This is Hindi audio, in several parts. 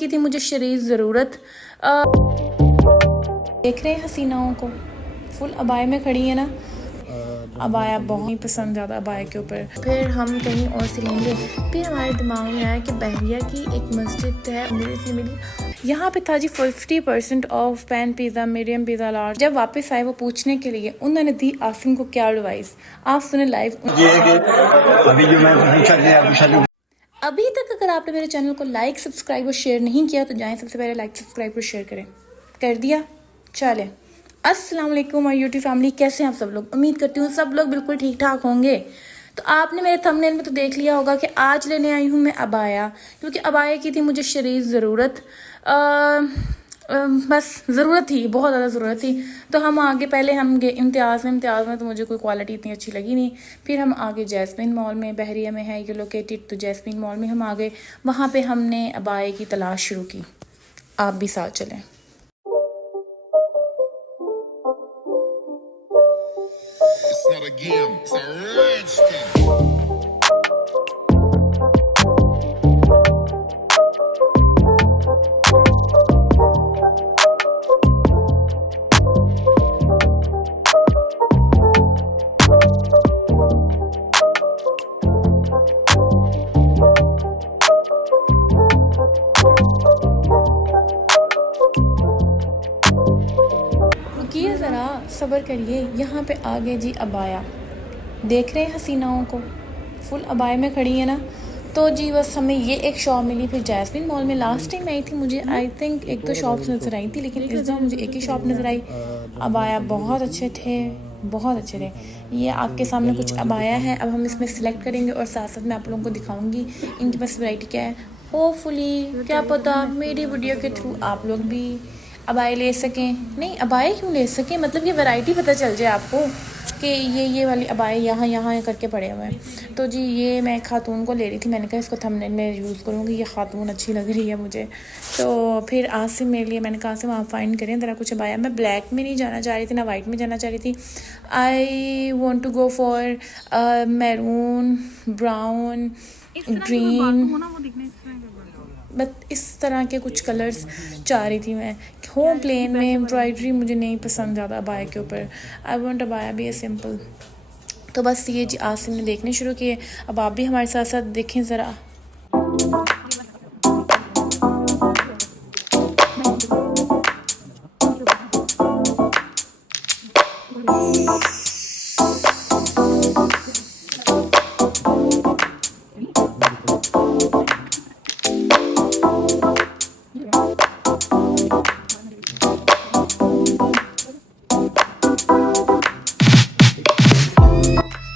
की थी मुझे शरीर ज़रूरत। देख रहे हैं हसीनाओं को, फुल अबाए में खड़ी है ना। अबाया बहुत ही पसंद ज़्यादा अबाया के ऊपर। फिर हम कहीं और से लेंगे। फिर हमारे दिमाग में आया कि बहरिया की एक मस्जिद है मेरी यहाँ पे था जी 50% of pan pizza, medium pizza, large. जब वापस आए वो पूछने के लिए, उन्होंने दी आसिम को क्या एडवाइस, आप सुने लाइव। अभी तक अगर आपने मेरे चैनल को लाइक, सब्सक्राइब और शेयर नहीं किया तो जाएं, सबसे पहले लाइक, सब्सक्राइब और शेयर करें। कर दिया? चले। अस्सलाम वालेकुम और यूट्यूब फैमिली, कैसे हैं आप सब लोग? उम्मीद करती हूँ सब लोग बिल्कुल ठीक ठाक होंगे। तो आपने मेरे थंबनेल में तो देख लिया होगा कि आज लेने आई हूँ मैं अबाया, क्योंकि अबाया की थी मुझे शरीर ज़रूरत। बस ज़रूरत थी, बहुत ज़्यादा ज़रूरत थी। तो हम आगे, पहले हम गए इम्तियाज़ में तो मुझे कोई क्वालिटी इतनी अच्छी लगी नहीं। फिर हम आगे जैस्मिन मॉल में, बहरिया में है ये लोकेटेड, तो जैस्मिन मॉल में हम आ गए। वहाँ पे हमने अबाया की तलाश शुरू की। आप भी साथ चलें। It's not a game, it's a rich thing. रुकिए ज़रा, सब्र करिए। यहाँ पे आ गए जी अबाया। देख रहे हैं हसीनाओं को, फुल अबाए में खड़ी है ना। तो जी बस हमें ये एक शॉप मिली। फिर जैस्मिन मॉल में लास्ट टाइम आई थी, मुझे आई थिंक एक दो शॉप्स नज़र आई थी, लेकिन इस बार मुझे एक ही शॉप नज़र आई। अबाया बहुत अच्छे थे, बहुत अच्छे थे। ये आपके सामने कुछ अबाया है। अब हम इसमें सिलेक्ट करेंगे और साथ साथ मैं आप लोगों को दिखाऊंगी इनके पास वैरायटी क्या है। होपफुली, क्या पता मेरी वीडियो के थ्रू आप लोग भी अबाए ले सकें। नहीं, अबाए क्यों ले सकें, मतलब ये वैरायटी पता चल जाए आपको कि ये वाली अबाए यहाँ करके पड़े हुए हैं। तो जी ये मैं खातून को ले रही थी, मैंने कहा इसको थंबनेल में यूज़ करूँगी, ये खातून अच्छी लग रही है मुझे। तो फिर आसिम मेरे लिए, मैंने कहा आसिम आप फाइंड करें ज़रा कुछ अबाया। मैं ब्लैक में नहीं जाना चाह रही थी, ना वाइट में जाना चाह रही थी। I want to go for maroon, brown, green, बस इस तरह के कुछ कलर्स चाह रही थी मैं। होम प्लेन में एम्ब्रॉयडरी मुझे नहीं पसंद ज़्यादा अबाया के ऊपर। आई वांट अबाया भी सिंपल। तो बस ये जी आसिम ने देखने शुरू किए। अब आप भी हमारे साथ साथ देखें ज़रा।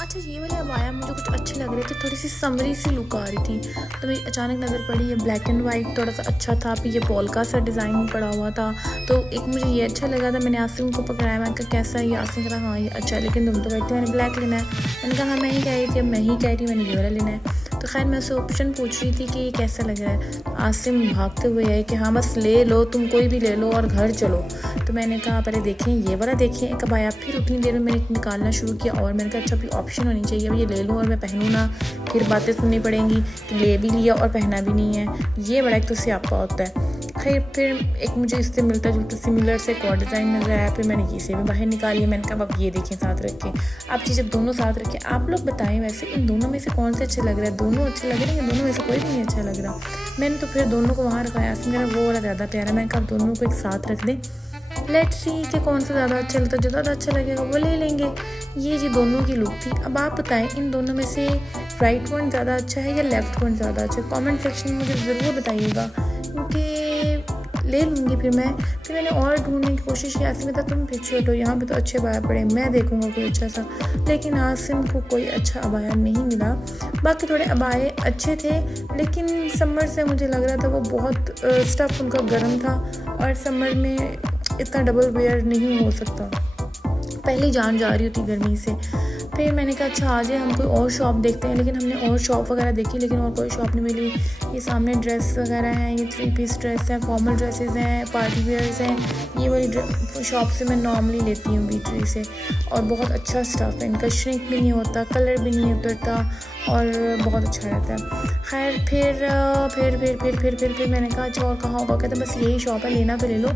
अच्छा, ये वाली अबाया मुझे कुछ अच्छे लग रहे थे, थोड़ी सी समरी सी लुक आ रही थी, तो मेरी अचानक नज़र पड़ी। ये ब्लैक एंड वाइट थोड़ा सा अच्छा था, फिर ये पोल्का सा डिज़ाइन पड़ा हुआ था, तो एक मुझे ये अच्छा लगा था। मैंने आसिम को पकड़ाया, मैंने कहा कैसा है ये? आसिम कहा हाँ ये अच्छा है, लेकिन तुम तो कहती मैंने ब्लैक लेना है। मैंने कहा हाँ मैं ही कह रही थी, अब मैं ही कह रही मैंने ये वाला लेना है। तो खैर मैं उससे ऑप्शन पूछ रही थी कि ये कैसा लग रहा है। आसिम भागते हुए आए कि हाँ बस ले लो, तुम कोई भी ले लो और घर चलो। तो मैंने कहा पहले देखें ये वाला, देखें एक अबाया। फिर उतनी देर में मैंने निकालना शुरू किया और मैंने कहा अच्छा भी ऑप्शन होनी चाहिए, अब ये ले लूँ और मैं पहनूँ ना, फिर बातें सुननी पड़ेंगी कि ले भी लिया और पहना भी नहीं है। ये बड़ा एक तो स्यापा होता है। खैर फिर एक मुझे इससे मिलता जुलता सिमिलर से एक और डिज़ाइन नज़र आया, फिर मैंने ये से भी बाहर निकाली। मैंने कहा अब ये देखें साथ रख के। आप चीज़ अब दोनों साथ रखें, आप लोग बताएं वैसे इन दोनों में से कौन से अच्छे लग रहा है? दोनों अच्छे लग रहे हैं, दोनों में से कोई भी नहीं अच्छा लग रहा। मैंने तो फिर दोनों को वहाँ रखाया, मेरा वो वाला ज़्यादा प्यारा। मैंने कहा दोनों को एक साथ रख दें, लेट्स सी कि कौन सा ज़्यादा अच्छा लगता है, जो ज़्यादा अच्छा लगेगा वो ले लेंगे। ये जी दोनों की लुक थी। अब आप बताएं इन दोनों में से राइट वन ज़्यादा अच्छा है या लेफ़्ट वन ज़्यादा अच्छा है? कमेंट सेक्शन में मुझे ज़रूर बताइएगा, क्योंकि ले लूँगी फिर मैंने और ढूंढने की कोशिश की। आसिम था तुम पीछे हटो, यहाँ पे तो अच्छे अबाया पड़े, मैं देखूँगा कोई अच्छा सा, लेकिन आसिम को कोई अच्छा अबाया नहीं मिला। बाकी थोड़े अबाए अच्छे थे, लेकिन समर से मुझे लग रहा था वो बहुत स्टफ़ उनका गर्म था और समर में इतना डबल वेयर नहीं हो सकता, पहले जान जा रही होती गर्मी से। फिर मैंने कहा अच्छा आ जाए हम कोई और शॉप देखते हैं, लेकिन हमने और शॉप वगैरह देखी लेकिन और कोई शॉप नहीं मिली। ये सामने ड्रेस वगैरह हैं, ये 3 पीस ड्रेस हैं, फॉर्मल ड्रेसेस हैं, पार्टी वेयर्स हैं। ये वाली शॉप से मैं नॉर्मली लेती हूँ, बीट्री से, और बहुत अच्छा स्टफ़ है इनका, श्रिंक भी नहीं होता, कलर भी नहीं उतरता और बहुत अच्छा रहता है। खैर फिर मैंने कहा अच्छा और कहाँ होगा, कहता बस यही शॉप है, लेना तो ले लो,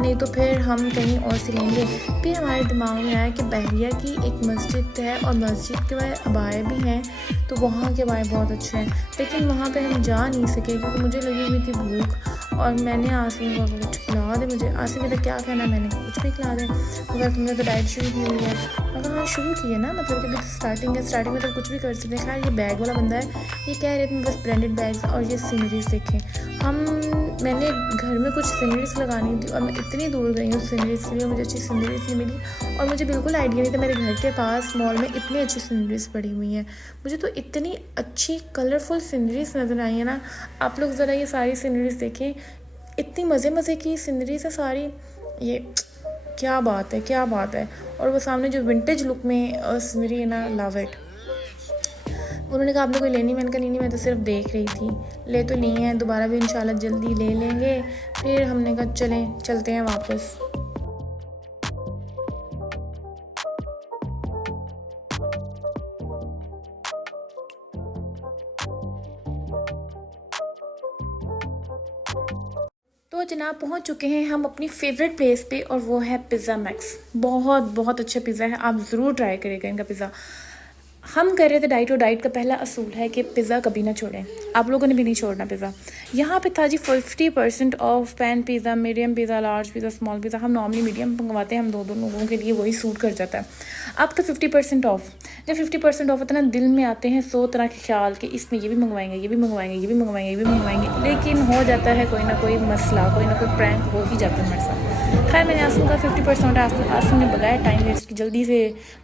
नहीं तो फिर हम कहीं और से लेंगे। फिर हमारे दिमाग में आया कि बहरिया की एक मस्जिद है और मस्जिद के बाद अबाए भी हैं, तो वहाँ के अबाए बहुत अच्छे हैं, लेकिन वहाँ पे हम जा नहीं सके क्योंकि मुझे लगी हुई थी भूख। और मैंने आसिम को कुछ खिला दे मुझे, आसिम कहता क्या खाना, मैंने कुछ भी खिला दे, मगर तुमने तो डाइट शुरू की हुई है। मगर हाँ शुरू की है ना, मतलब कि अभी तो स्टार्टिंग है, स्टार्टिंग में तो कुछ भी कर सकते हैं। खैर ये बैग वाला बंदा है, ये कह रहे थे बस ब्रांडेड बैग्स और ये सीनरीज देखें। मैंने घर में कुछ सीनरीज लगानी थी और मैं इतनी दूर गई हूँ सीनरीज के लिए, मुझे अच्छी सीनरीज नहीं मिली और मुझे बिल्कुल आइडिया नहीं था मेरे घर के पास मॉल में इतनी अच्छी सीनरीज पड़ी हुई हैं। मुझे तो इतनी अच्छी कलरफुल सीनरीज नज़र आई है ना, आप लोग ज़रा ये सारी सीनरीज देखें, इतनी मज़े की सीनरीज है सारी, ये क्या बात है, क्या बात है। और वो सामने जो विंटेज लुक में सीनरी है ना, लव इट। उन्होंने कहा आपने कोई लेनी, मैंने कहा नहीं मैं तो सिर्फ देख रही थी, ले तो ली हैं, दोबारा भी इंशाल्लाह जल्दी ले लेंगे। फिर हमने कहा चलते हैं वापस। तो जनाब पहुंच चुके हैं हम अपनी फेवरेट प्लेस पे और वो है पिज़्ज़ा मैक्स। बहुत अच्छा पिज़्ज़ा है, आप ज़रूर ट्राई करिएगा इनका पिज़्ज़ा। हम कर रहे थे डाइट, और डाइट का पहला असूल है कि पिज़्ज़ा कभी ना छोड़ें, आप लोगों ने भी नहीं छोड़ना पिज़्ज़ा। यहाँ पे था जी 50% of pan pizza, medium pizza, large pizza, small pizza. हम नॉर्मली मीडियम मंगवाते हैं, हम दो लोगों के लिए वही सूट कर जाता है। अब तो 50% ऑफ, जब 50% ऑफ होता है ना, दिल में आते हैं 100 तरह के ख्याल कि इसमें ये भी मंगवाएंगे, ये भी मंगवाएंगे, ये भी मंगवाएंगे, ये भी मंगवाएंगे, लेकिन हो जाता है कोई ना कोई मसला, कोई ना कोई प्रैंक हो ही जाता है हमारे साथ। खैर मैंने आसिम का 50% आसिम ने बुलाया, टाइम वेस्ट की, जल्दी से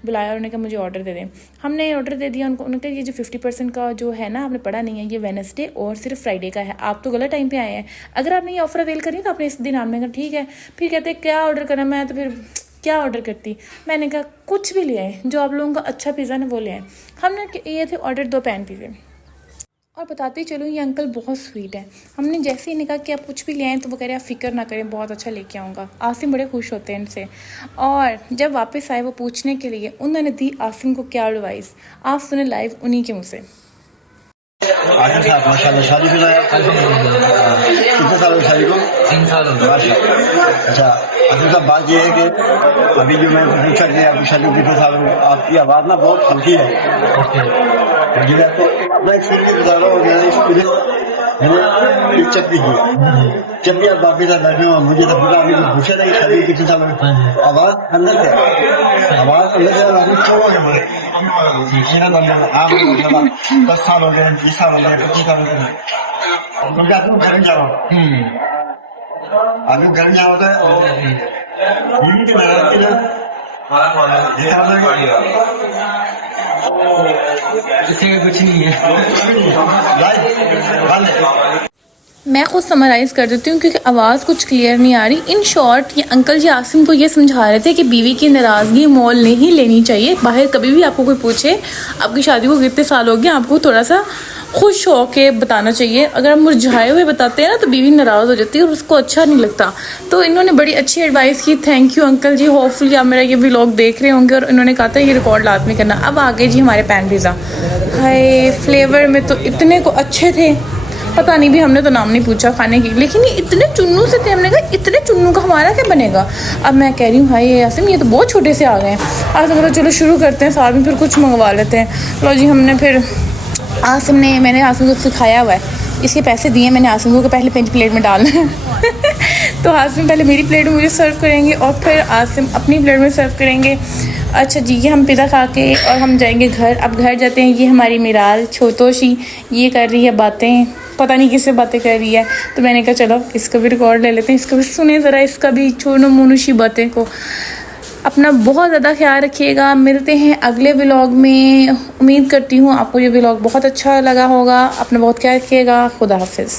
बुलाया और उन्होंने कहा मुझे ऑर्डर दे दें। हमने ऑर्डर दे दिया उनको। उन्होंने कहा ये जो 50% का जो है ना, आपने पढ़ा नहीं है, ये वेडनेसडे और सिर्फ फ्राइडे का है, आप तो गलत टाइम पे आए हैं, अगर आपने ये ऑफर अवेल करी तो आपने इस दिन आपने कहा ठीक है। फिर कहते क्या ऑर्डर करना, मैं तो फिर क्या ऑर्डर करती, मैंने कहा कुछ भी ले आए, जो आप लोगों का अच्छा पिज़्ज़ा ना वो ले आए। हमने ये थे ऑर्डर 2 पैन पिज़्ज़े। और बताते चलो ये अंकल बहुत स्वीट है, हमने जैसे ही कहा कि आप कुछ भी ले आए तो वो कह रहे आप फ़िक्र ना करें, बहुत अच्छा लेके आऊँगा। आसिम बड़े खुश होते हैं इनसे। और जब वापस आए वो पूछने के लिए, उन्होंने दी आसिम को क्या एडवाइस, आप सुने लाइव उन्हीं के मुँह से। आसिम साहब माशाल्लाह शादी शुदा है, कितने साल हो शादी को? 3 साल हो गए। अच्छा आसिम साहब, बात ये है कि अभी जो मैंने पूछा कि आपकी शादी को कितने साल हो, आपकी आवाज़ ना बहुत हल्की है। मैं एक्सपीरियंस बता रहा हूँ, मैंने इज्जत भी की। जब भी आप बाकी साथ बैठे हो, मुझे तो पता अभी पूछा था कि शादी कितने साल में, आवाज़ अंदर से 10 साल हो गए, 20 साल हो गए, 25 साल हो गए। क्योंकि आपको घर में जाओ, आपको घर में जाओ होता है इससे कुछ नहीं है। मैं खुद समराइज़ कर देती हूँ क्योंकि आवाज़ कुछ क्लियर नहीं आ रही। इन शॉर्ट ये अंकल जी आसिम को ये समझा रहे थे कि बीवी की नाराज़गी मोल नहीं लेनी चाहिए। बाहर कभी भी आपको कोई पूछे आपकी शादी को कितने साल हो गए, आपको थोड़ा सा खुश हो के बताना चाहिए। अगर आप मुरझाए हुए बताते हैं ना तो बीवी नाराज़ हो जाती है और उसको अच्छा नहीं लगता। तो इन्होंने बड़ी अच्छी एडवाइस की, thank you uncle ji. Hopefully आप मेरा ये व्लॉग देख रहे होंगे और इन्होंने कहा था ये रिकॉर्ड लाजमी करना। अब आगे जी हमारे पैन पिज़्ज़ा, हाय फ्लेवर में तो इतने को अच्छे थे, पता नहीं भी हमने तो नाम नहीं पूछा खाने की, लेकिन ये इतने चुन्नू से थे, हमने कहा इतने चुन्नू का हमारा क्या बनेगा। अब मैं कह रही हूँ हाय आसिम ये तो बहुत छोटे से आ गए हैं। आज तो चलो शुरू करते हैं, साथ में फिर कुछ मंगवा लेते हैं। लो जी हमने फिर मैंने आसिम को सिखाया हुआ है, इसके पैसे दिए मैंने आसिम को पहले प्लेट में डालना है तो आसिम पहले मेरी प्लेट में मुझे सर्व करेंगे और फिर आसिम अपनी प्लेट में सर्व करेंगे। अच्छा जी, ये हम पिज़्ज़ा खा के और हम जाएंगे घर। अब घर जाते हैं, ये हमारी मिराल छोटोशी ये कर रही है बातें, पता नहीं किससे बातें कर रही है, तो मैंने कहा चलो इसका भी रिकॉर्ड ले लेते हैं, इसको भी सुने ज़रा, इसका भी छोनो मोनुशी बातें को। अपना बहुत ज़्यादा ख्याल रखिएगा, मिलते हैं अगले व्लॉग में। उम्मीद करती हूँ आपको ये व्लॉग बहुत अच्छा लगा होगा। अपना बहुत ख्याल रखिएगा, खुदा हाफिज़।